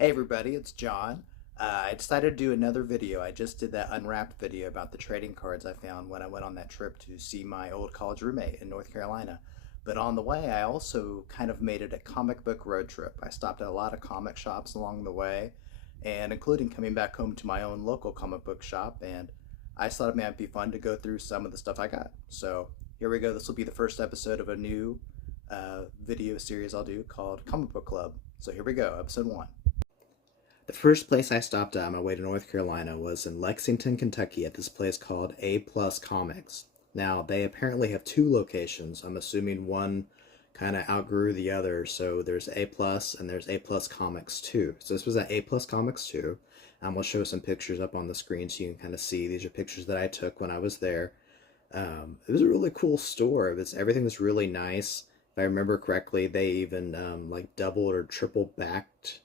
Hey everybody, it's John. I decided to do another video. I just did that unwrapped video about the trading cards I found when I went on that trip to see my old college roommate in North Carolina. But on the way, I also kind of made it a comic book road trip. I stopped at a lot of comic shops along the way, and including coming back home to my own local comic book shop. And I just thought it might be fun to go through some of the stuff I got. So here we go. This will be the first episode of a new video series I'll do called Comic Book Club. So here we go, episode one. The first place I stopped at on my way to North Carolina was in Lexington, Kentucky at this place called A Plus Comics. Now, they apparently have two locations. I'm assuming one kind of outgrew the other, so there's A Plus and there's A Plus Comics 2. So this was at A Plus Comics 2. I'm going to show some pictures up on the screen so you can kind of see. These are pictures that I took when I was there. It was a really cool store. Everything was really nice. If I remember correctly, they even like doubled or triple backed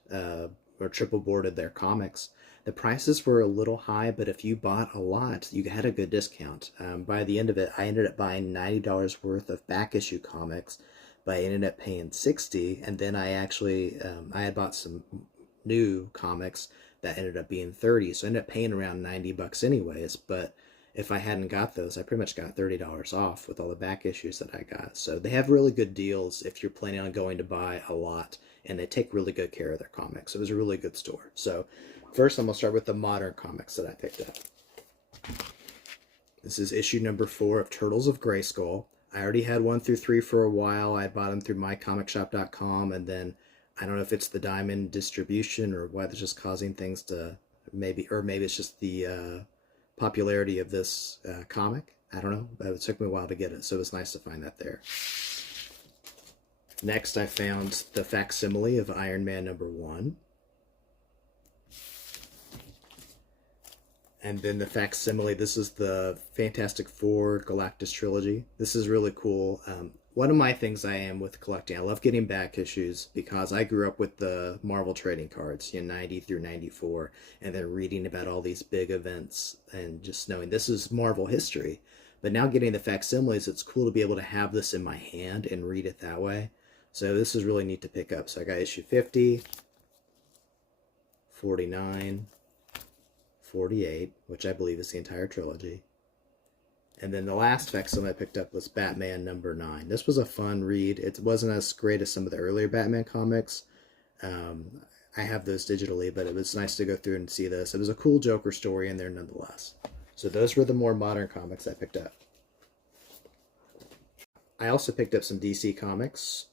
or triple boarded their comics. The prices were a little high, but if you bought a lot, you had a good discount. By the end of it, I ended up buying $90 worth of back issue comics, but I ended up paying $60, and then I actually I had bought some new comics that ended up being $30, so I ended up paying around $90 anyways. But if I hadn't got those, I pretty much got $30 off with all the back issues that I got. So they have really good deals if you're planning on going to buy a lot, and they take really good care of their comics. It was a really good store. So first I'm going to start with the modern comics that I picked up. This is issue number 4 of Turtles of Grayskull. I already had 1 through 3 for a while. I bought them through mycomicshop.com, and then I don't know if it's the diamond distribution or why they're just causing things to maybe it's just the popularity of this comic. I don't know, but it took me a while to get it, so it was nice to find that there. Next, I found the facsimile of Iron Man number 1. And then the facsimile, this is the Fantastic Four Galactus trilogy. This is really cool. One of my things I am with collecting, I love getting back issues because I grew up with the Marvel trading cards, 90 through 94, and then reading about all these big events and just knowing this is Marvel history. But now getting the facsimiles, it's cool to be able to have this in my hand and read it that way. So this is really neat to pick up. So I got issue 50, 49, 48, which I believe is the entire trilogy. And then the last facsimile I picked up was Batman number 9. This was a fun read. It wasn't as great as some of the earlier Batman comics. I have those digitally, but it was nice to go through and see this. It was a cool Joker story in there nonetheless. So those were the more modern comics I picked up. I also picked up some DC comics.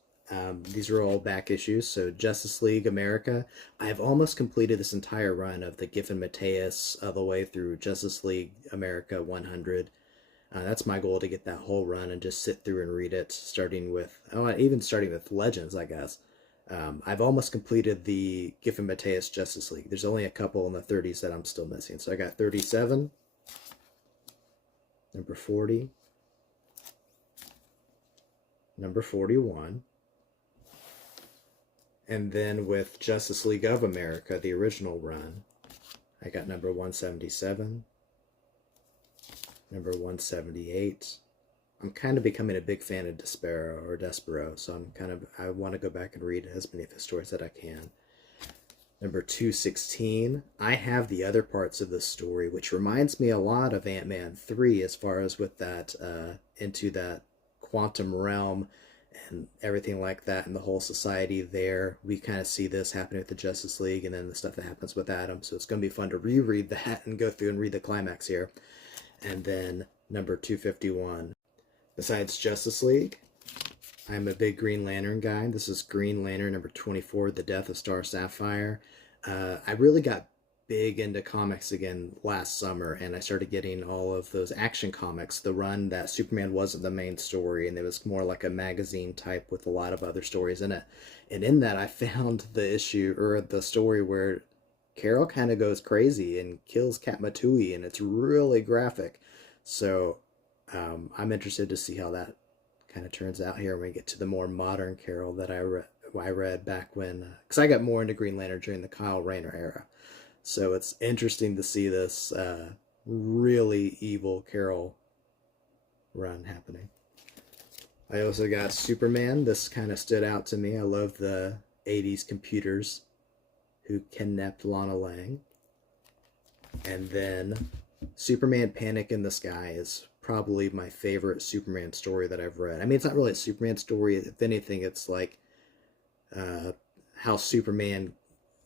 These are all back issues. So Justice League America. I have almost completed this entire run of the Giffen Mateus all the way through Justice League America 100. That's my goal, to get that whole run and just sit through and read it, starting with Legends, I guess. I've almost completed the Giffen Mateus Justice League. There's only a couple in the 30s that I'm still missing. So I got 37, number 40, number 41, and then with Justice League of America, the original run, I got number 177, number 178. I'm kind of becoming a big fan of Despero, so I want to go back and read as many of his stories that I can. Number 216. I have the other parts of the story, which reminds me a lot of Ant-Man 3 as far as with that into that quantum realm and everything like that, and the whole society there. We kind of see this happening with the Justice League, and then the stuff that happens with Adam. So it's going to be fun to reread that and go through and read the climax here. And then number 251. Besides Justice League, I'm a big Green Lantern guy. This is Green Lantern number 24, The Death of Star Sapphire. I really got big into comics again last summer, and I started getting all of those action comics, the run that Superman wasn't the main story, and it was more like a magazine type with a lot of other stories in it. And in that, I found the issue, or the story where Carol kind of goes crazy and kills Katmatui, and it's really graphic. So I'm interested to see how that kind of turns out here when we get to the more modern Carol that I read back when, because I got more into Green Lantern during the Kyle Rayner era. So it's interesting to see this really evil Carol run happening. I also got Superman. This kind of stood out to me. I love the 80s computers who kidnapped Lana Lang. And then Superman Panic in the Sky is probably my favorite Superman story that I've read. I mean, it's not really a Superman story. If anything, it's like uh, how Superman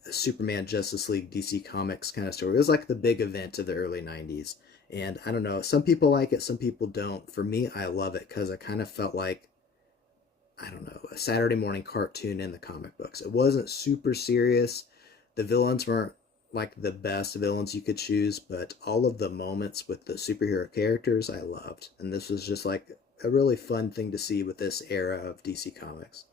Justice League DC Comics kind of story. It was like the big event of the early 90s. And I don't know, some people like it, some people don't. For me, I love it because it kind of felt like, I don't know, a Saturday morning cartoon in the comic books. It wasn't super serious. The villains weren't like the best villains you could choose, but all of the moments with the superhero characters I loved. And this was just like a really fun thing to see with this era of DC Comics.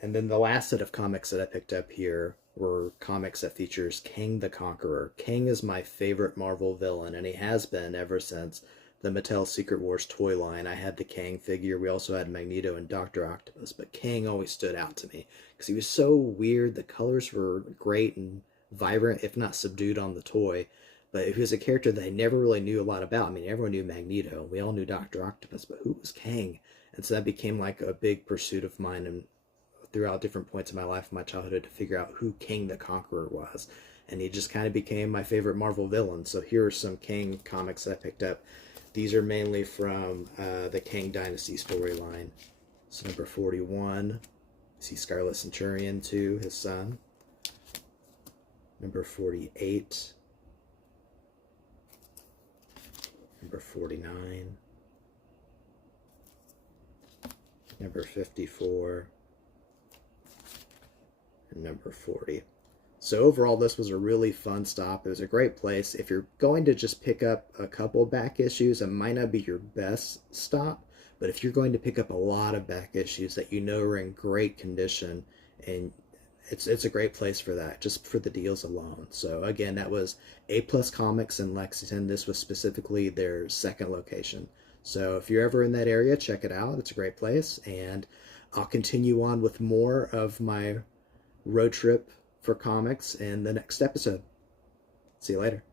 And then the last set of comics that I picked up here were comics that features Kang the Conqueror. Kang is my favorite Marvel villain, and he has been ever since the Mattel Secret Wars toy line. I had the Kang figure. We also had Magneto and Dr. Octopus, but Kang always stood out to me because he was so weird. The colors were great and vibrant, if not subdued, on the toy. But he was a character that I never really knew a lot about. I mean, everyone knew Magneto. We all knew Dr. Octopus, but who was Kang? And so that became like a big pursuit of mine and throughout different points of my life, my childhood, to figure out who Kang the Conqueror was. And he just kind of became my favorite Marvel villain. So here are some Kang comics that I picked up. These are mainly from the Kang Dynasty storyline. So number 41, see Scarlet Centurion too, his son. Number 48. Number 49. Number 54. And number 40. So overall, this was a really fun stop. It was a great place. If you're going to just pick up a couple back issues, it might not be your best stop, but if you're going to pick up a lot of back issues that you know are in great condition, and it's a great place for that, just for the deals alone. So again, that was A Plus Comics in Lexington. This was specifically their second location. So if you're ever in that area, check it out. It's a great place, and I'll continue on with more of my road trip for comics in the next episode. See you later.